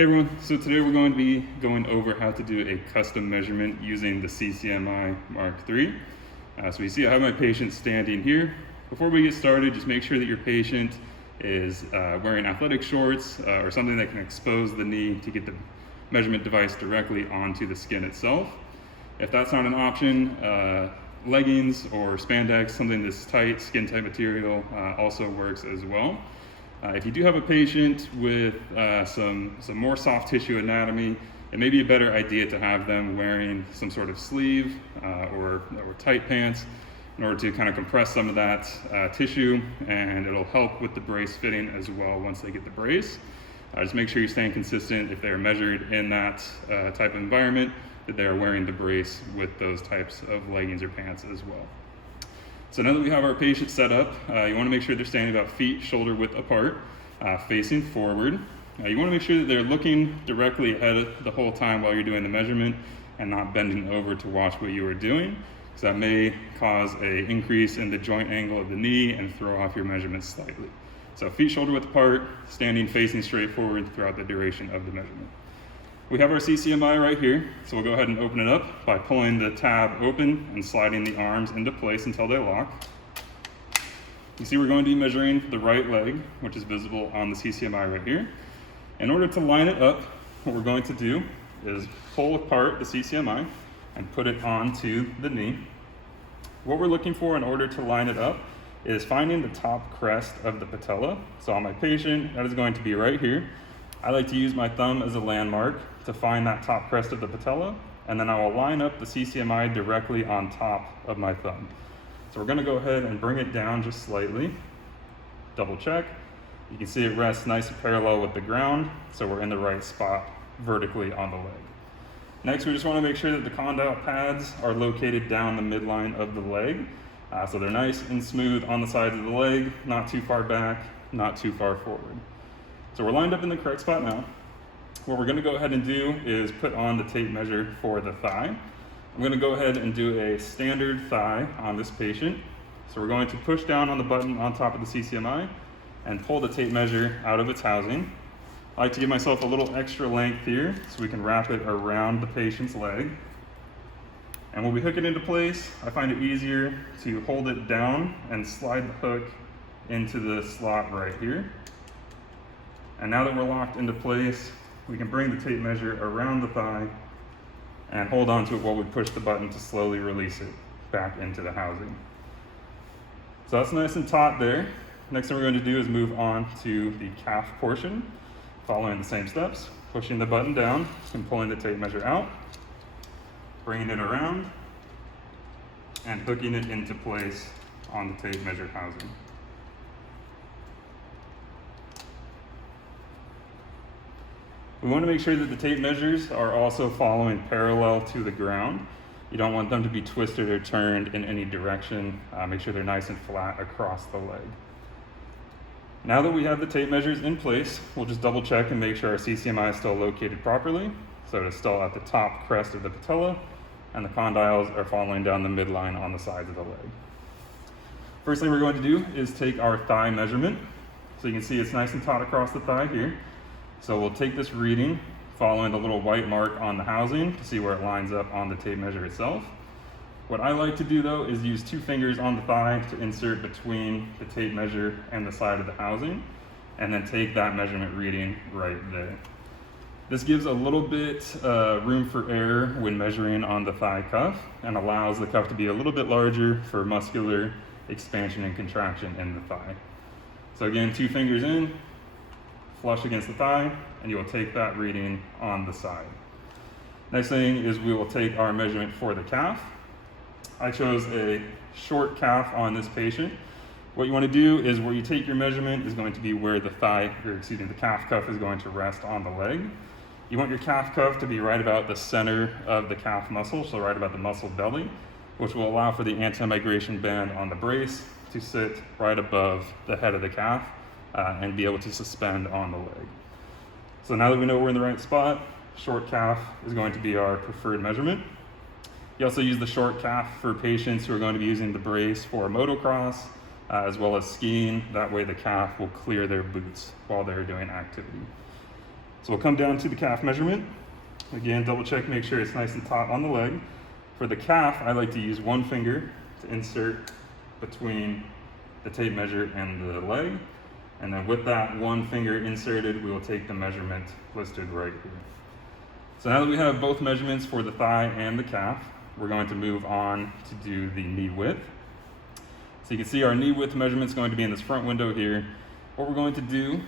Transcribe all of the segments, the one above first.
Hey everyone, so today we're going to be going over how to do a custom measurement using the CCMI Mark III. So you see I have my patient standing here. Before we get started, just make sure that your patient is wearing athletic shorts or something that can expose the knee to get the measurement device directly onto the skin itself. If that's not an option, leggings or spandex, something that's tight, skin tight material also works as well. If you do have a patient with some more soft tissue anatomy, it may be a better idea to have them wearing some sort of sleeve or tight pants in order to kind of compress some of that tissue, and it'll help with the brace fitting as well once they get the brace. Just make sure you're staying consistent if they're measured in that type of environment, that they're wearing the brace with those types of leggings or pants as well. So now that we have our patient set up, you want to make sure they're standing about feet shoulder width apart, facing forward. You want to make sure that they're looking directly ahead the whole time while you're doing the measurement and not bending over to watch what you are doing, because that may cause an increase in the joint angle of the knee and throw off your measurement slightly. So feet shoulder width apart, standing facing straight forward throughout the duration of the measurement. We have our CCMI right here, so we'll go ahead and open it up by pulling the tab open and sliding the arms into place until they lock. You see we're going to be measuring the right leg, which is visible on the CCMI right here. In order to line it up, what we're going to do is pull apart the CCMI and put it onto the knee. What we're looking for in order to line it up is finding the top crest of the patella. So on my patient, that is going to be right here. I like to use my thumb as a landmark to find that top crest of the patella, and then I will line up the CCMI directly on top of my thumb. So we're going to go ahead and bring it down just slightly, double check. You can see it rests nice and parallel with the ground, so we're in the right spot vertically on the leg. Next, we just want to make sure that the condyle pads are located down the midline of the leg, so they're nice and smooth on the sides of the leg, not too far back, not too far forward. So we're lined up in the correct spot now. What we're going to go ahead and do is put on the tape measure for the thigh. I'm going to go ahead and do a standard thigh on this patient. So we're going to push down on the button on top of the CCMI and pull the tape measure out of its housing. I like to give myself a little extra length here so we can wrap it around the patient's leg. And when we hook it into place, I find it easier to hold it down and slide the hook into the slot right here. And now that we're locked into place, we can bring the tape measure around the thigh and hold on to it while we push the button to slowly release it back into the housing. So that's nice and taut there. Next thing we're going to do is move on to the calf portion, following the same steps, pushing the button down and pulling the tape measure out, bringing it around, and hooking it into place on the tape measure housing. We want to make sure that the tape measures are also following parallel to the ground. You don't want them to be twisted or turned in any direction. Make sure they're nice and flat across the leg. Now that we have the tape measures in place, we'll just double check and make sure our CCMI is still located properly. So it's still at the top crest of the patella, and the condyles are following down the midline on the sides of the leg. First thing we're going to do is take our thigh measurement. So you can see it's nice and taut across the thigh here. So we'll take this reading following the little white mark on the housing to see where it lines up on the tape measure itself. What I like to do though is use 2 fingers on the thigh to insert between the tape measure and the side of the housing, and then take that measurement reading right there. This gives a little bit room for error when measuring on the thigh cuff and allows the cuff to be a little bit larger for muscular expansion and contraction in the thigh. So again, 2 fingers in, flush against the thigh, and you will take that reading on the side. Next thing is we will take our measurement for the calf. I chose a short calf on this patient. What you want to do is where you take your measurement is going to be where the the calf cuff is going to rest on the leg. You want your calf cuff to be right about the center of the calf muscle, so right about the muscle belly, which will allow for the anti-migration band on the brace to sit right above the head of the calf and be able to suspend on the leg. So now that we know we're in the right spot, short calf is going to be our preferred measurement. You also use the short calf for patients who are going to be using the brace for motocross, as well as skiing. That way the calf will clear their boots while they're doing activity. So we'll come down to the calf measurement. Again, double check, make sure it's nice and taut on the leg. For the calf, I like to use one finger to insert between the tape measure and the leg. And then with that one finger inserted, we will take the measurement listed right here. So now that we have both measurements for the thigh and the calf, we're going to move on to do the knee width. So you can see our knee width measurement is going to be in this front window here. What we're going to do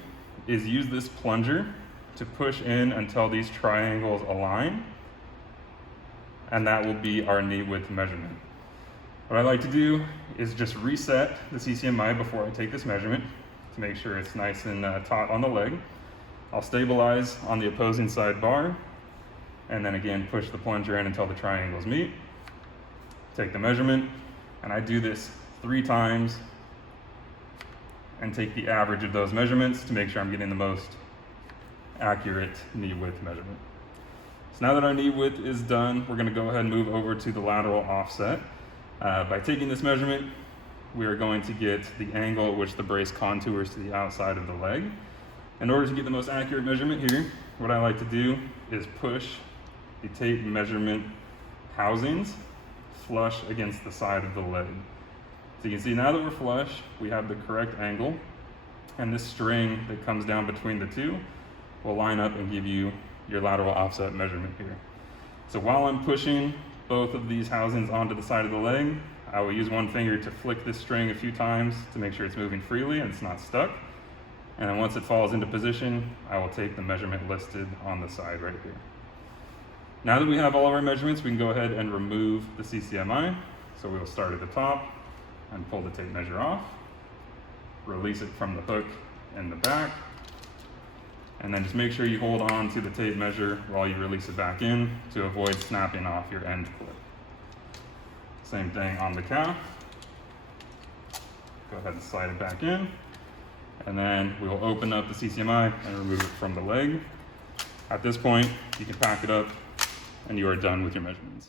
is use this plunger to push in until these triangles align, and that will be our knee width measurement. What I like to do is just reset the CCMI before I take this measurement to make sure it's nice and taut on the leg. I'll stabilize on the opposing side bar, and then again push the plunger in until the triangles meet. Take the measurement, and I do this 3 times and take the average of those measurements to make sure I'm getting the most accurate knee width measurement. So now that our knee width is done, we're going to go ahead and move over to the lateral offset. By taking this measurement, we are going to get the angle at which the brace contours to the outside of the leg. In order to get the most accurate measurement here, what I like to do is push the tape measurement housings flush against the side of the leg. So you can see now that we're flush, we have the correct angle, and this string that comes down between the two will line up and give you your lateral offset measurement here. So while I'm pushing both of these housings onto the side of the leg, I will use one finger to flick this string a few times to make sure it's moving freely and it's not stuck. And then once it falls into position, I will take the measurement listed on the side right here. Now that we have all of our measurements, we can go ahead and remove the CCMI. So we will start at the top and pull the tape measure off, release it from the hook in the back, and then just make sure you hold on to the tape measure while you release it back in to avoid snapping off your end clip. Same thing on the calf. Go ahead and slide it back in, and then we will open up the CCMI and remove it from the leg. At this point, you can pack it up and you are done with your measurements.